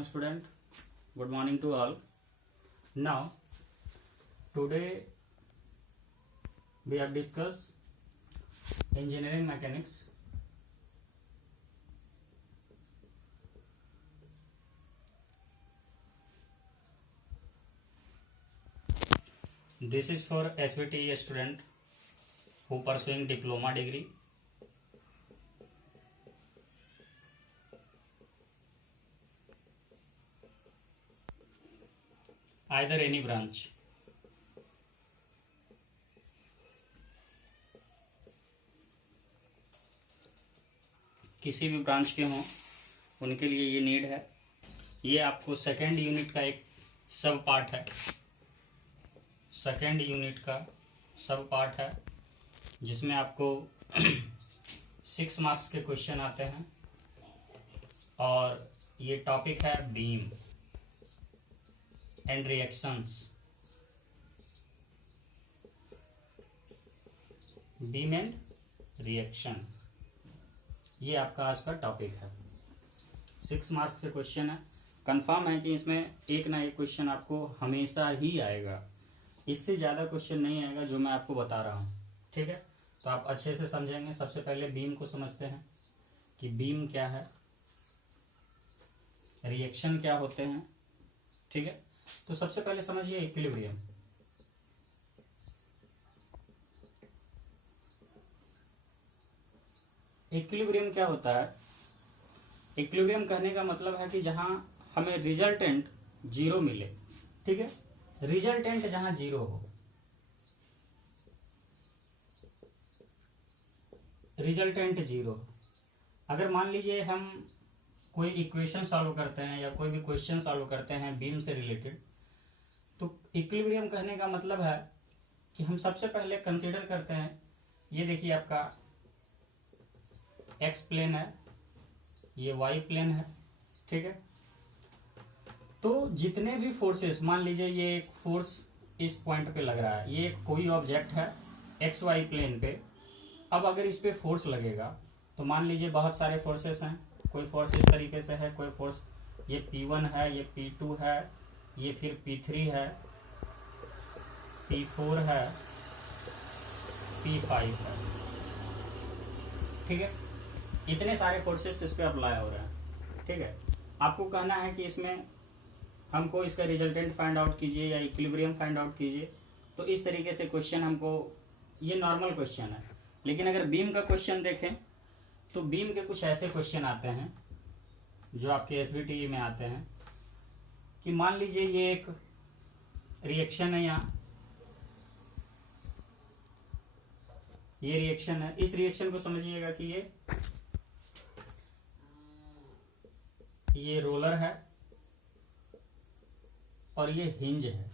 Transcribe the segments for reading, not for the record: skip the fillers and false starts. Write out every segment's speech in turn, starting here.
Welcome student. Good morning to all. Now today we have discussed engineering mechanics. This is for SVT student who pursuing diploma degree. Either any branch. किसी भी branch के हों उनके लिए ये need है। ये आपको सेकेंड यूनिट का एक सब पार्ट है, सेकेंड यूनिट का सब पार्ट है जिसमें आपको 6 मार्क्स के क्वेश्चन आते हैं और ये टॉपिक है beam and reactions. Beam and reaction ये आपका आज का टॉपिक है। 6 मार्क्स के क्वेश्चन है। कंफर्म है कि इसमें एक ना एक क्वेश्चन आपको हमेशा ही आएगा, इससे ज़्यादा क्वेश्चन नहीं आएगा जो मैं आपको बता रहा हूँ। ठीक है, तो आप अच्छे से समझेंगे। सबसे पहले बीम को समझते हैं कि बीम क्या है, रिएक्शन क्या होते हैं। ठीक है, तो सबसे पहले समझिए इक्विलिब्रियम। इक्विलिब्रियम क्या होता है? इक्विलिब्रियम कहने का मतलब है कि जहां हमें रिजल्टेंट जीरो मिले। ठीक है, रिजल्टेंट जहां जीरो हो, रिजल्टेंट जीरो। अगर मान लीजिए हम कोई इक्वेशन सॉल्व करते हैं या कोई भी क्वेश्चन सॉल्व करते हैं बीम से रिलेटेड, तो इक्विलिब्रियम कहने का मतलब है कि हम सबसे पहले कंसीडर करते हैं, ये देखिए आपका एक्स प्लेन है, ये वाई प्लेन है। ठीक है, तो जितने भी फोर्सेस, मान लीजिए ये एक फोर्स इस पॉइंट पे लग रहा है, ये कोई ऑब्जेक्ट है एक्स वाई प्लेन पे। अब अगर इस पे फोर्स लगेगा तो मान लीजिए बहुत सारे फोर्सेस हैं, कोई फोर्स इस तरीके से है, कोई फोर्स ये P1 है, ये P2 है, ये फिर P3 है, P4 है, P5 है। ठीक है, इतने सारे फोर्सेस इस पे अप्लाई हो रहे हैं। ठीक है, आपको कहना है कि इसमें हमको इसका रिजल्टेंट फाइंड आउट कीजिए या इक्विलिब्रियम फाइंड आउट कीजिए। तो इस तरीके से क्वेश्चन हमको, ये नॉर्मल क्वेश्चन है। लेकिन अगर बीम का क्वेश्चन देखें तो बीम के कुछ ऐसे क्वेश्चन आते हैं जो आपके एसबीटी में आते हैं कि मान लीजिए ये एक रिएक्शन है, यहाँ ये रिएक्शन है। इस रिएक्शन को समझिएगा कि ये रोलर है और ये हिंज है।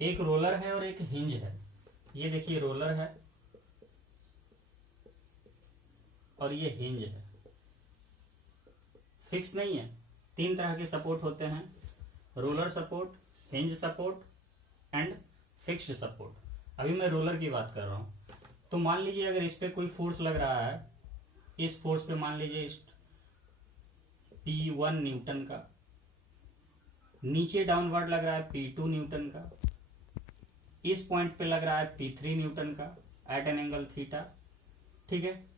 एक रोलर है और एक हिंज है। ये देखिए रोलर है और ये हिंज है। फिक्स नहीं है, 3 तरह के सपोर्ट होते हैं, roller support, hinge support and fixed support. अभी मैं रोलर की बात कर रहा हूं। तो मान लीजिए अगर इस पे कोई फोर्स लग रहा है, इस फोर्स पे मान लीजिए इस P1 न्यूटन का, नीचे डाउनवर्ड लग रहा है P2 न्यूटन का, इस पॉइंट पे लग रहा है P3 न्यूटन का एट एन एंगल थीटा। ठीक है,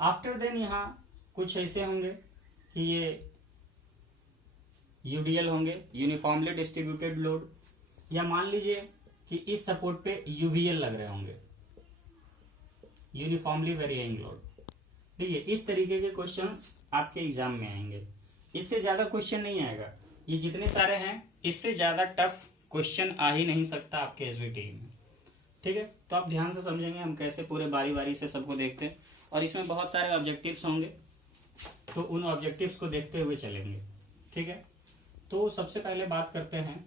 आफ्टर देन यहां कुछ ऐसे होंगे कि ये यूडीएल होंगे, यूनिफॉर्मली डिस्ट्रीब्यूटेड लोड, या मान लीजिए कि इस सपोर्ट पे यूवीएल लग रहे होंगे, यूनिफॉर्मली वेरिएइंग लोड। ठीक है, इस तरीके के क्वेश्चंस आपके एग्जाम में आएंगे। इससे ज्यादा क्वेश्चन नहीं आएगा। ये जितने सारे हैं इससे ज्यादा टफ क्वेश्चन आ ही नहीं सकता आपके एसबीटी में। ठीक है, तो आप ध्यान से समझेंगे हम कैसे पूरे बारी बारी से सबको देखते हैं, और इसमें बहुत सारे ऑब्जेक्टिव्स होंगे तो उन ऑब्जेक्टिव्स को देखते हुए चलेंगे। ठीक है, तो सबसे पहले बात करते हैं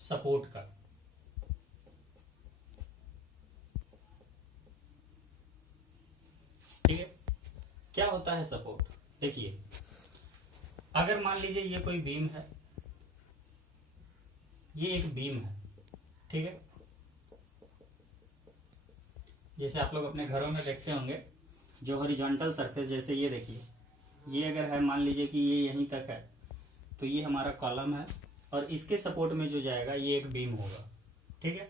सपोर्ट का। ठीक है, क्या होता है सपोर्ट? देखिए, अगर मान लीजिए ये कोई बीम है, ये एक बीम है। ठीक है, जैसे आप लोग अपने घरों में देखते होंगे जो हॉरिजॉन्टल सरफेस, जैसे ये देखिए ये अगर है, मान लीजिए कि ये यहीं तक है, तो ये हमारा कॉलम है और इसके सपोर्ट में जो जाएगा ये एक बीम होगा। ठीक है,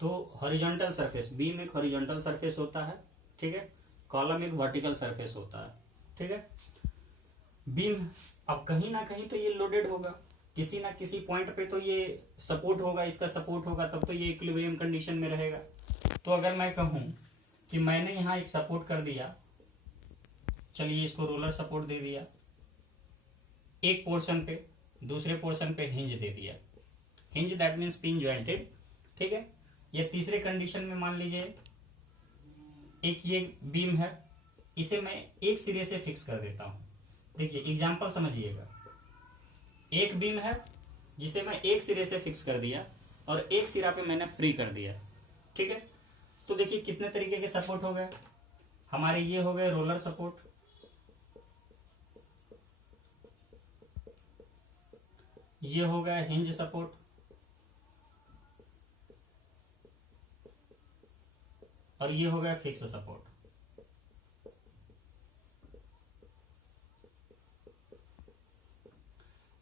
तो हॉरिजॉन्टल सरफेस, बीम एक हॉरिजॉन्टल सरफेस होता है। ठीक है, कॉलम एक वर्टिकल सरफेस होता है। ठीक है, बीम अब कहीं ना कहीं तो ये लोडेड होगा, किसी ना किसी पॉइंट पे तो ये सपोर्ट होगा, इसका सपोर्ट होगा, तब तो ये इक्विलिब्रियम कंडीशन में रहेगा। तो अगर मैं कहूं कि मैंने यहां एक सपोर्ट कर दिया, चलिए इसको रोलर सपोर्ट दे दिया एक पोर्शन पे, दूसरे पोर्शन पे हिंज दे दिया, hinge that means pin jointed. ठीक है, या तीसरे कंडीशन में मान लीजिए एक ये बीम है, इसे मैं एक सिरे से फिक्स कर देता हूं। देखिए एग्जांपल समझिएगा, एक बीम है जिसे मैं एक सिरे से फिक्स कर दिया और एक सिरा पे मैंने फ्री कर दिया। ठीक है, तो देखिए कितने तरीके के सपोर्ट हो गए हमारे, ये हो गए रोलर सपोर्ट, ये हो गया हिंज सपोर्ट, और ये हो गया फिक्स सपोर्ट।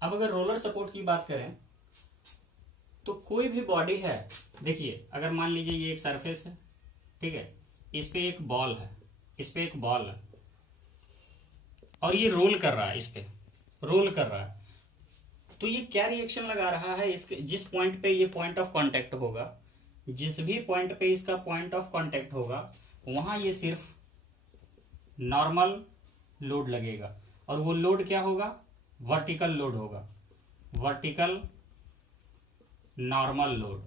अब अगर रोलर सपोर्ट की बात करें तो कोई भी बॉडी है, देखिए अगर मान लीजिए ये एक सरफेस है, ठीक है, इस पे एक बॉल है, इस पे एक बॉल है और ये रोल कर रहा है, इस पे रोल कर रहा है, तो ये क्या रिएक्शन लगा रहा है, इसके जिस पॉइंट पे ये पॉइंट ऑफ कांटेक्ट होगा, जिस भी पॉइंट पे इसका पॉइंट ऑफ कांटेक्ट होगा वहां ये सिर्फ नॉर्मल लोड लगेगा, और वो लोड क्या होगा, वर्टिकल लोड होगा, vertical normal load.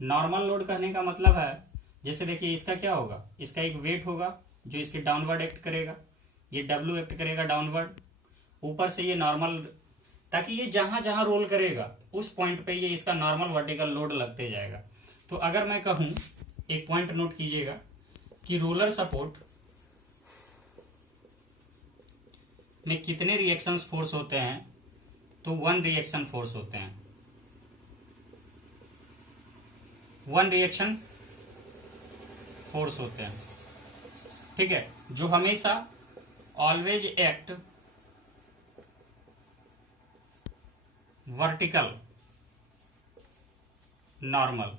Normal load कहने का मतलब है, जैसे देखिए इसका क्या होगा, इसका एक वेट होगा जो इसके डाउनवर्ड एक्ट करेगा, ये डब्ल्यू एक्ट करेगा डाउनवर्ड, ऊपर से ये नॉर्मल, ताकि ये जहां जहां रोल करेगा उस पॉइंट पे ये इसका नॉर्मल वर्टिकल लोड लगते जाएगा। तो अगर मैं कहूं, एक पॉइंट नोट कीजिएगा कि रोलर सपोर्ट में कितने रिएक्शन फोर्स होते हैं, तो 1 रिएक्शन फोर्स होते हैं, 1 रिएक्शन फोर्स होते हैं। ठीक है, जो हमेशा always act vertical normal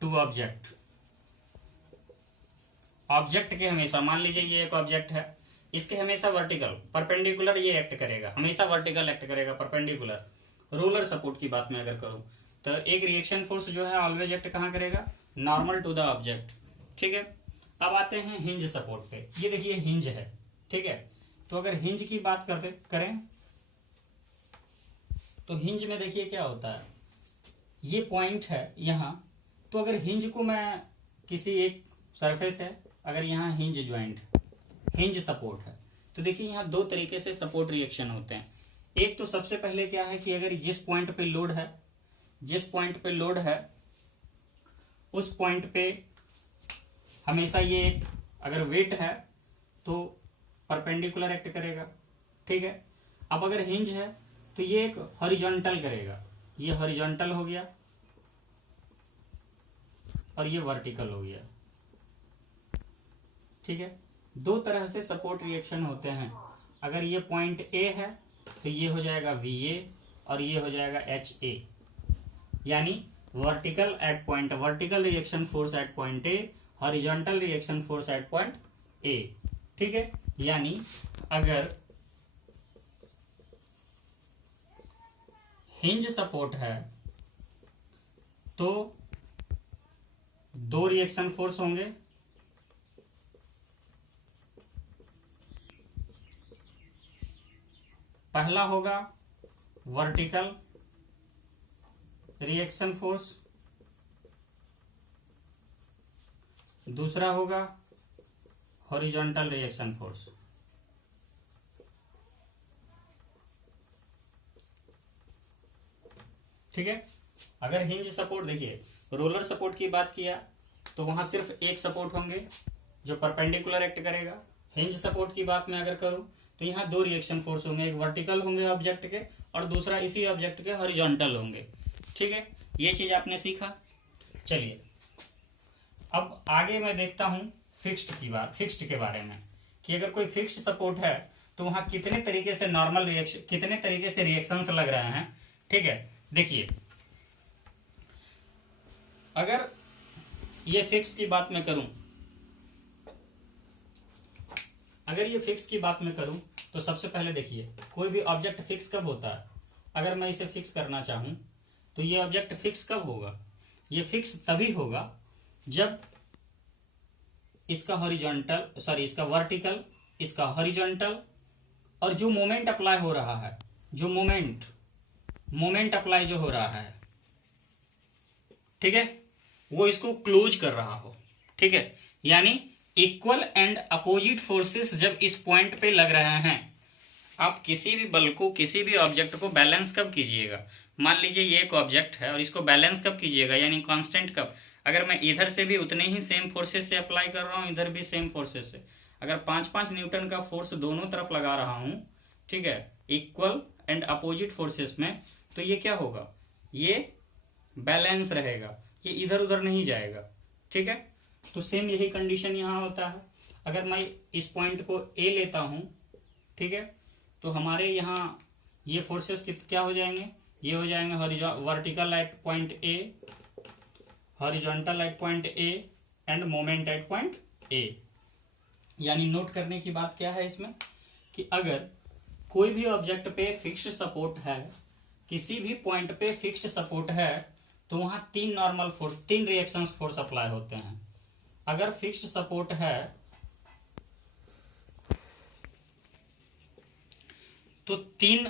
to object, object के हमेशा, मान लीजिए ये एक ऑब्जेक्ट है, इसके हमेशा वर्टिकल परपेंडिकुलर ये एक्ट करेगा, हमेशा वर्टिकल एक्ट करेगा परपेंडिकुलर। रोलर सपोर्ट की बात मैं अगर करूं तो एक रिएक्शन फोर्स जो है ऑलवेज एक्ट कहां करेगा, नॉर्मल टू द ऑब्जेक्ट। ठीक है, अब आते हैं हिंज सपोर्ट पे, ये देखिए हिंज है। ठीक है, तो अगर हिंज की बात करें तो हिंज में देखिए क्या होता है, ये पॉइंट है यहां, तो अगर हिंज को मैं किसी एक सरफेस है, अगर यहां हिंज ज्वाइंट, हिंज सपोर्ट है, तो देखिए यहां 2 तरीके से सपोर्ट रिएक्शन होते हैं। एक तो सबसे पहले क्या है कि अगर जिस पॉइंट पे लोड है, जिस पॉइंट पे लोड है उस पॉइंट पे हमेशा ये अगर वेट है तो परपेंडिकुलर एक्ट करेगा। ठीक है, अब अगर हिंज है तो ये एक हॉरिजॉन्टल करेगा, ये हॉरिजॉन्टल हो गया और ये वर्टिकल हो गया। ठीक है, 2 तरह से सपोर्ट रिएक्शन होते हैं। अगर ये पॉइंट ए है तो ये हो जाएगा VA और ये हो जाएगा HA, यानी vertical at point, vertical reaction force at point A, horizontal reaction force at point ए। ठीक है, यानी अगर हिंज सपोर्ट है तो 2 रिएक्शन फोर्स होंगे, पहला होगा वर्टिकल रिएक्शन फोर्स, दूसरा होगा हॉरिजॉन्टल रिएक्शन फोर्स। ठीक है, अगर हिंज सपोर्ट, देखिए रोलर सपोर्ट की बात किया तो वहां सिर्फ एक सपोर्ट होंगे जो परपेंडिकुलर एक्ट करेगा। हिंज सपोर्ट की बात मैं अगर करूं तो यहाँ 2 रिएक्शन फोर्स होंगे, एक वर्टिकल होंगे ऑब्जेक्ट के और दूसरा इसी ऑब्जेक्ट के हॉरिजॉन्टल होंगे। ठीक है, ये चीज आपने सीखा। चलिए अब आगे मैं देखता हूं फिक्स्ड के बारे में कि अगर कोई फिक्स्ड सपोर्ट है तो वहां कितने तरीके से नॉर्मल रिएक्शन, कितने तरीके से रिएक्शंस लग रहे हैं। ठीक है, देखिए अगर ये फिक्स की बात मैं करूं, अगर ये फिक्स की बात मैं करूं तो सबसे पहले देखिए कोई भी ऑब्जेक्ट फिक्स कब होता है। अगर मैं इसे फिक्स करना चाहूं तो ये ऑब्जेक्ट फिक्स कब होगा, ये फिक्स तभी होगा जब इसका हॉरिजॉन्टल, सॉरी इसका वर्टिकल, इसका हॉरिजॉन्टल और जो मोमेंट अप्लाई हो रहा है, जो मोमेंट अप्लाई जो हो रहा है, ठीक है, वो इसको क्लोज कर रहा हो। ठीक है, यानी इक्वल एंड अपोजिट फोर्सेस जब इस पॉइंट पे लग रहे हैं। आप किसी भी बल को, किसी भी ऑब्जेक्ट को बैलेंस कब कीजिएगा, मान लीजिए ये एक ऑब्जेक्ट है और इसको बैलेंस कब कीजिएगा, यानी कांस्टेंट कब, अगर मैं इधर से भी उतने ही सेम फोर्सेस से अप्लाई कर रहा हूं, इधर भी सेम फोर्सेस से, अगर 5-5 न्यूटन का फोर्स दोनों तरफ लगा रहा हूं, ठीक है, इक्वल एंड अपोजिट फोर्सेस में, तो ये क्या होगा, ये बैलेंस रहेगा, ये इधर उधर नहीं जाएगा। ठीक है, तो सेम यही कंडीशन यहां होता है। अगर मैं इस पॉइंट को ए लेता हूं, ठीक है, तो हमारे यहां ये फोर्सेस क्या हो जाएंगे, ये हो जाएंगे vertical at point A, horizontal at point A and moment at point A. यानी नोट करने की बात क्या है इसमें कि अगर कोई भी ऑब्जेक्ट पे फिक्स्ड सपोर्ट है, किसी भी पॉइंट पे फिक्स्ड सपोर्ट है, तो वहां 3 normal force, 3 reaction force apply होते हैं। अगर फिक्स्ड सपोर्ट है तो 3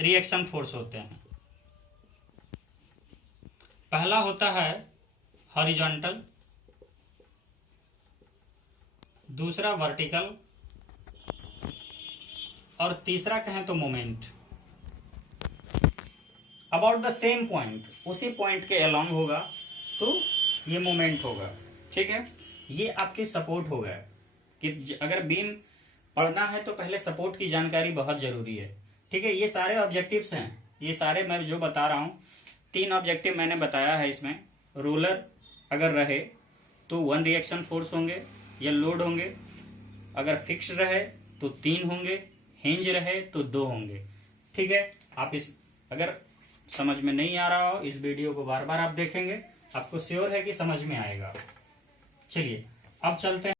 रिएक्शन फोर्स होते हैं। पहला होता है हॉरिजॉन्टल, दूसरा वर्टिकल और तीसरा कहें तो moment. About the same point, उसी पॉइंट के अलोंग होगा तो ये मोमेंट होगा। ठीक है, ये आपकी सपोर्ट होगा कि अगर बीम पढ़ना है तो पहले सपोर्ट की जानकारी बहुत जरूरी है। ठीक है, ये सारे ऑब्जेक्टिव्स हैं, ये सारे मैं जो बता रहा हूं, 3 ऑब्जेक्टिव मैंने बताया है इसमें। रोलर अगर रहे तो 1 रिएक्शन फोर्स होंगे या लोड होंगे, अगर फिक्स रहे तो 3 होंगे, हिंज रहे तो 2 होंगे। ठीक है, आप इस अगर समझ में नहीं आ रहा हो, इस वीडियो को बार बार आप देखेंगे, आपको श्योर है कि समझ में आएगा। चलिए अब चलते हैं।